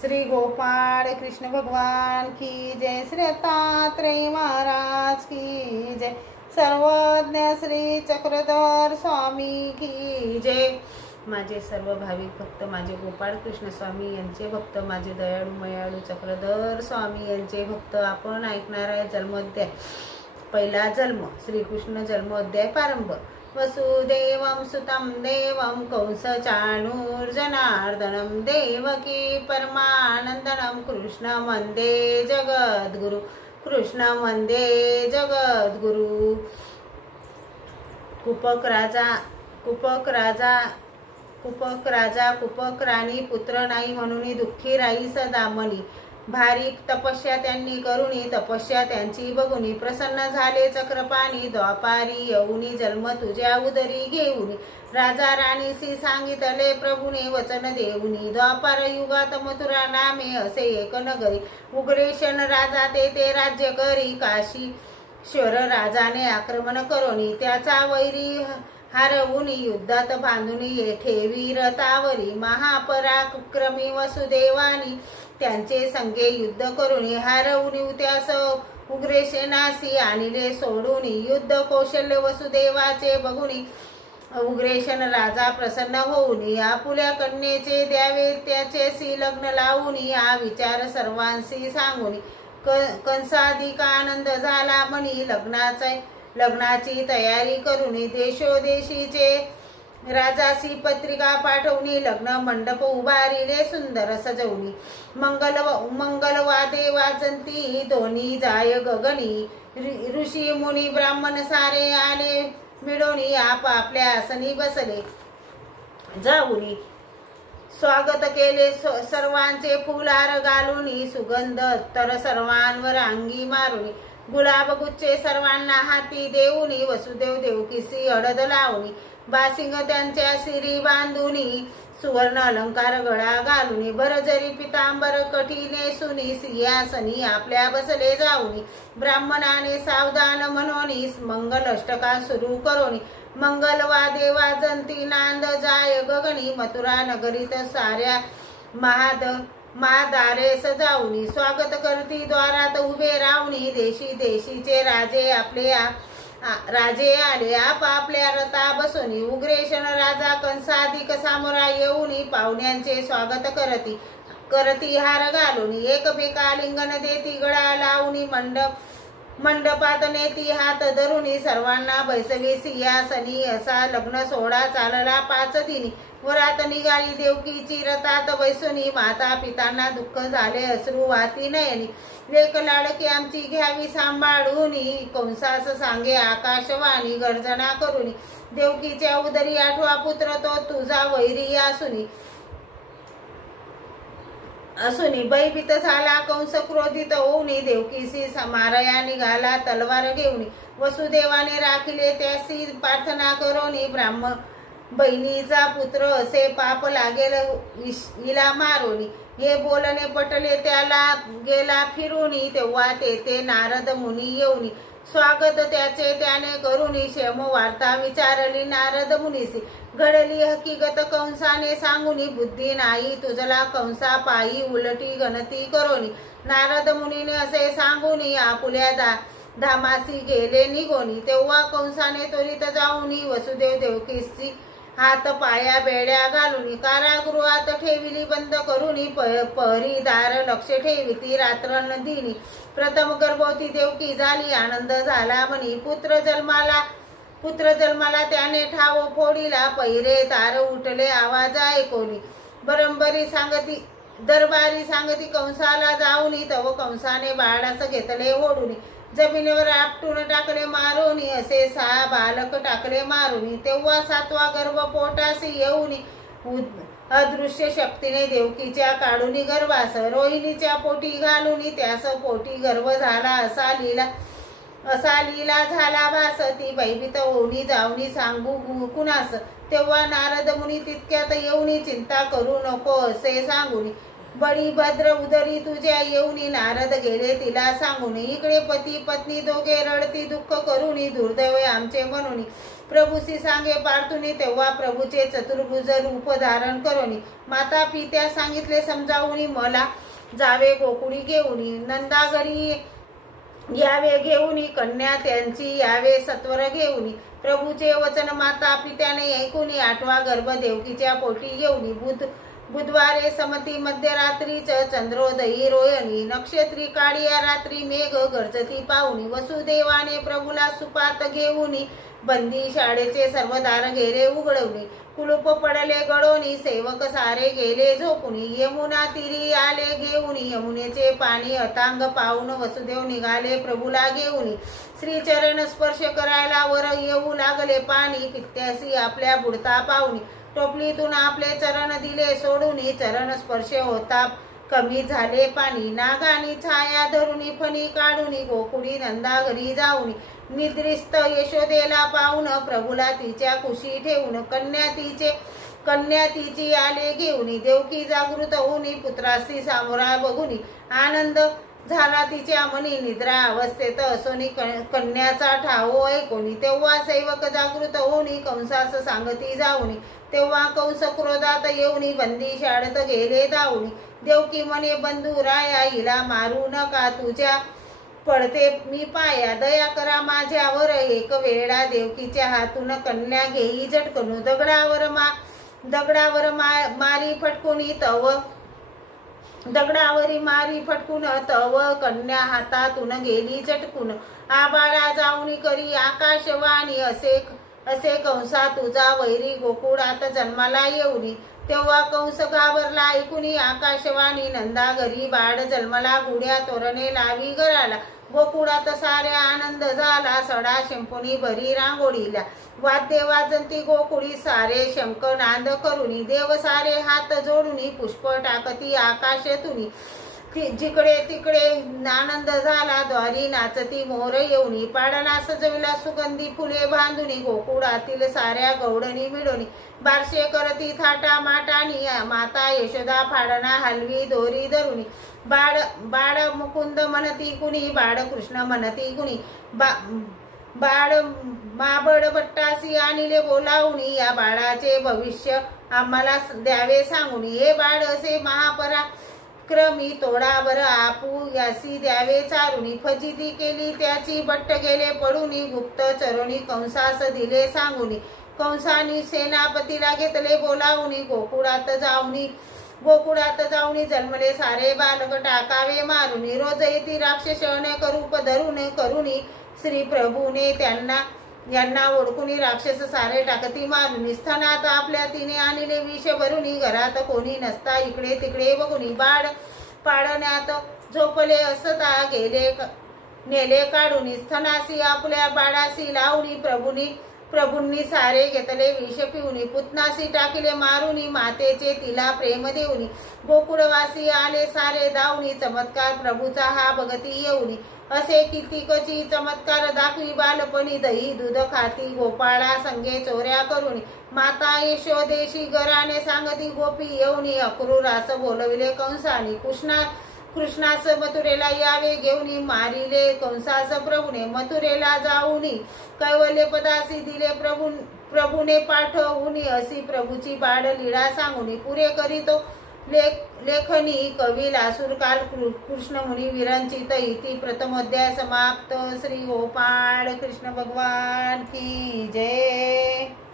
श्री गोपाळ कृष्ण भगवान की जय, श्री दत्तात्रेय महाराज की जय, सर्वज्ञ श्री चक्रधर स्वामी की जय। माझे सर्व भाविक भक्त, माझे गोपाळ कृष्ण स्वामी यांचे भक्त, माझे दयाळू मयाळू चक्रधर स्वामी यांचे भक्त, आपण ऐकणार आहे जन्मोध्याय। पहिला जन्म, श्रीकृष्ण जन्मोध्याय प्रारंभ। वसुदेवं सुतं देवं कंसचाणूरजनार्दनं देवकी परमानन्दनं कृष्णं वन्दे जगद्गुरु, कृष्णं वन्दे जगद्गुरु। कुपक राजा कुपक राणी पुत्र नाही म्हणून दुःखी राई सदा मनी। भारी तपस्या त्यांनी करुणी, तपस्या त्यांची बघुनी प्रसन्न झाले चक्रपाणी। द्वापारी येऊनी जन्म तुझ्या उदरी घेऊनी, राजा राणीसी सांगितले प्रभूने वचन देऊनी। द्वापार युगात मथुरा नामे असे एक नगरी, उग्रेशन राजा ते राज्य करी। काशीश्वर राजाने आक्रमण करोनी, त्याचा वैरी हारवुनी युद्धात बांधुनी ठेवी रथावरी। महापराक्रमी वसुदेवानी त्यांचे संगे युद्ध करुनी, हारवुनी त्यास उग्रसेनासी आणले सोडूनी। युद्ध कौशल्य वसुदेवाचे बघुनी, उग्रेशन राजा प्रसन्न होऊनी। आपुल्या कन्येचे द्यावे त्याचेसी लग्न लावूनी, हा विचार सर्वांशी सांगुनी। कंसाधिक आनंद झाला मनी, लग्नाची तयारी करुनी। देशोदेशीचे राजासी पत्रिका पाठवणी, लग्न मंडप उभारिले सुंदर सजवणी। मंगलवादे वाजंती दोन्ही जाय गगनी, ऋषी मुनी ब्राह्मण सारे आले मिळवणी। आपापल्या आसनी बसले जाऊनी, स्वागत केले सर्वांचे फुलार घालूनी। सुगंध तर सर्वांवर अंगी मारुनी, गुलाब गुच्छे सर्वांना हाती देऊनी। वसुदेव देवकीसी हळद लावणी, बासिंग त्यांच्या शिरी बांधुनी। सुवर्ण अलंकार गळा घालुनी, बरजरी पितांबर कठी नेसुनी। सिंहासनी आपल्या बसले जाऊनी, ब्राह्मणाने सावधान म्हणोनी। मंगल अष्टका सुरू करोनी, मंगलवादे वाजंती नांद जाय गगनी। मथुरा नगरीत साऱ्या महादारे सजावणी, स्वागत करती द्वारात उभे रावणी। देशी देशीचे राजे आले आपापल्या रथा बसुनी, उग्रेशन राजा कंसाधिक सामोरा येऊनी। पाहुण्यांचे स्वागत करती हार घालुनी, एकमेका लिंगन देती गळा लावणी। मंडपात नेती हात धरुनी, सर्वांना बैसवी सिंहासनी। असा लग्न सोहळा चालला 5 दिनी, वरात निघाली देवकीची रथात बैसुनी। माता पितांना दुःख झाले अश्रू वाहती नयनी, लेक लाडकी आमची घ्यावी सांभाळूनी। कंसास सांगे आकाशवाणी गर्जना करुनी, देवकीच्या उदरी 8वा पुत्र तो तुझा वैरी असुनी। भयभीत झाला कंस क्रोधित होऊनी, देवकीसी मारया निघाला तलवार घेऊनी। वसुदेवाने राखिले त्यासी प्रार्थना करोनी, बहिणीचा पुत्र असे पाप लागेल हिला मारोनी। हे बोलणे पटले त्याला गेला फिरूनी, तेव्हा तेथे नारद मुनी येऊनी। स्वागत त्याचे त्याने करुनी, क्षेम वार्ता विचारली नारद मुनीसी। घडली हकीकत कंसाने सांगुनी, बुद्धी नाही तुझला कंसा पायी उलटी गणती करोनी। नारद मुनीने असे सांगुनी, आपुल्या धामासी गेले निघोनी। तेव्हा कंसाने त्वरित जाऊनी, वसुदेव देवकीसी हात पाया बेड्या घालुनी। कारागृहात ठेविली बंद करुनी, पहरीदार लक्ष ठेविती रात्र दिनी। प्रथम गर्भवती देवकी झाली, आनंद झाला मनी। पुत्र जन्माला त्याने ठाव फोडिला, पहिरे तार उठले आवाज ऐकोनी। दरबारी सांगती कंसाला जाऊनी, तव कंसाने बाळास घेतले ओढुनी। जमिनीवर आपटून टाकले मारुनी, असे 6 बालक टाकले मारुनी। तेव्हा 7वा गर्भ पोटासी येऊनी, अदृश्य शक्तीने देवकीच्या काढुनी गर्भास। रोहिणीच्या पोटी घालुनी, त्यास पोटी गर्भ झाला असा लीला झाला भास। ती भयभीत होऊनी जाऊनी सांगू कुणास, तेव्हा नारद मुनी तितक्यात येऊनी। चिंता करू नको असे सांगुनी, बळी भद्र उदरी तुझ्या येऊनी। नारद गेले तिला सांगुनी, इकडे पती पत्नी दोघे रडती दुःख करुनी। दुर्दैव आमचे म्हणुनी, प्रभूसी सांगे पार्थुनी, तेव्हा प्रभूचे चतुर्भुज रूप धारण करोनी माता पित्या सांगितले समजावूनी, मला जावे गोकुळी घेऊनी, नंदाघरी यावे घेऊनी, कन्या त्यांची यावे सत्वर घेऊनी, प्रभूचे वचन माता पित्याने ऐकूनी, आठवा गर्भ देवकीच्या पोटी येऊनी, बुधवारे समती मध्यरात्रीच चंद्रोदयी रोयणी, नक्षत्री काळी रात्री मेघ गर्जती पाहुनी, वसुदेवाने प्रभूला सुपात घेऊनी, बंदी शाळेचे सर्व दार गेले उघडवणी, कुलूप पडले गडोनी, सेवक सारे गेले झोपुनी, यमुना तीरी आले घेऊनी, यमुनेचे पाणी अतांग पाहून वसुदेव निघाले प्रभूला घेऊनी, श्रीचरण स्पर्श करायला वर येऊ लागले पाणी, पित्यासी आपल्या बुडता पाहुनी, टोपलीतून आपले चरण दिले सोडूनी, चरण स्पर्श होता कमी झाले पाणी, नागानी छाया धरुनी फणी काढूनी, गोकुळी नंदा घरी जाऊनी, निद्रिस्त यशोदेला पाहून प्रभूला तिच्या कुशी ठेवून, कन्या तिची आले घेऊनी, देवकी जागृत होऊनी, पुत्रासी सामोरा बघुनी, आनंद झाला तिच्या मनी, निद्रा अवस्थेत असोनी कन्याचा ठाव ऐकोनी, तेव्हा सेवक जागृत होऊनी, कंसास सांगती जाऊनी, तेव्हा कंस क्रोधात येऊनी, बंदी शाळेत गेले धावूनी, देवकी म्हणे बंधू राया, हिला मारू नका, तुझ्या पडते मी पाया, दया करा माझ्यावर, एक वेळा देवकीच्या हातून कन्या घेई झटकून, दगडावर मारी फटकुनी तव कन्या हातातून गेली झटकून, आबाळा जाऊनी करी आकाशवाणी, असे कंसा तुझा वैरी गोकुळात जन्माला येऊनी, तेव्हा कंस घाबरला ऐकुनी आकाशवाणी, नंदा घरी बाळ जन्मला, गुड्या तोरणे लावी घराला, गोकुळात साऱ्या आनंद झाला, सडा शिंपुनी भरी रांगोळीला, वाद्य वाजंती गोकुळी सारे शंख नांद करुनी, देव सारे हात जोडुनी, पुष्प टाकती आकाशातुनी, जिकडे तिकडे आनंद झाला, द्वारी नाचती मोर येऊनी, पाडाला सजविला सुगंधी फुले बांधुनी, गोकुळातील साऱ्या गौडणी मिळवणी, बारशे करती थाटा माटानी, माता यशोदा फाडना हलवी दोरी धरुनी, बाळ मुकुंद म्हणती कुणी, बाळ कृष्ण म्हणती कुणी, बाळ माबड भट्टासी आणिले बोलावणी, या बाळाचे भविष्य आम्हाला द्यावे सांगुनी, हे बाळ असे महापराक्रमी, तोडावर आपू यासी द्यावे चारुनी, फजिती केली त्याची बट्ट गेले पडुनी, गुप्त चरोनी कंसास दिले सांगुनी, कंसानी सेनापतीला घेतले बोलावणी, गोकुळात जाऊनी जन्मले सारे बालक टाकावे मारुनी, रोज येती राक्षस अनेक रूप धरून करुनी, श्री प्रभूने यांना ओळखुनी राक्षस सारे टाकती मारुनी, स्थानात आपल्या तिने आणले विष भरुनी, घरात कोणी नसता इकडे तिकडे बघुनी, बाळ पाडण्यात झोपले असता नेले काढुनी, स्थानासी आपल्या बाळासी लावणी, प्रभूंनी सारे घेतले विष पिऊनी, पुतनासी टाकिले मारुनी, मातेचे तिला प्रेम देऊनी, गोकुळवासी आले सारे धावनी, चमत्कार प्रभूचा हा भगती येऊनी, असे कितीकची चमत्कार दाखवी बालपणी, दही दूध खाती गोपाळा संगे चोऱ्या करुनी, माता यशोदेशी घराने सांगती गोपी येऊनी, अक्रूर अस बोलविले कंसानी, कृष्णास मथुरेला यावे घेऊनी, मारिले कंसास प्रभूने, मथुरेला जाऊनी कैवल्य पदासी दिले प्रभूने पाठवूनी, अशी प्रभूची बाळ लीळा सांगुनी, पुरे करीतो लेखनी कवी लासूरकाल कृष्ण मुनी विरंचित, इति प्रथमोध्याय समाप्त। श्री गोपाळ कृष्ण भगवान की जय।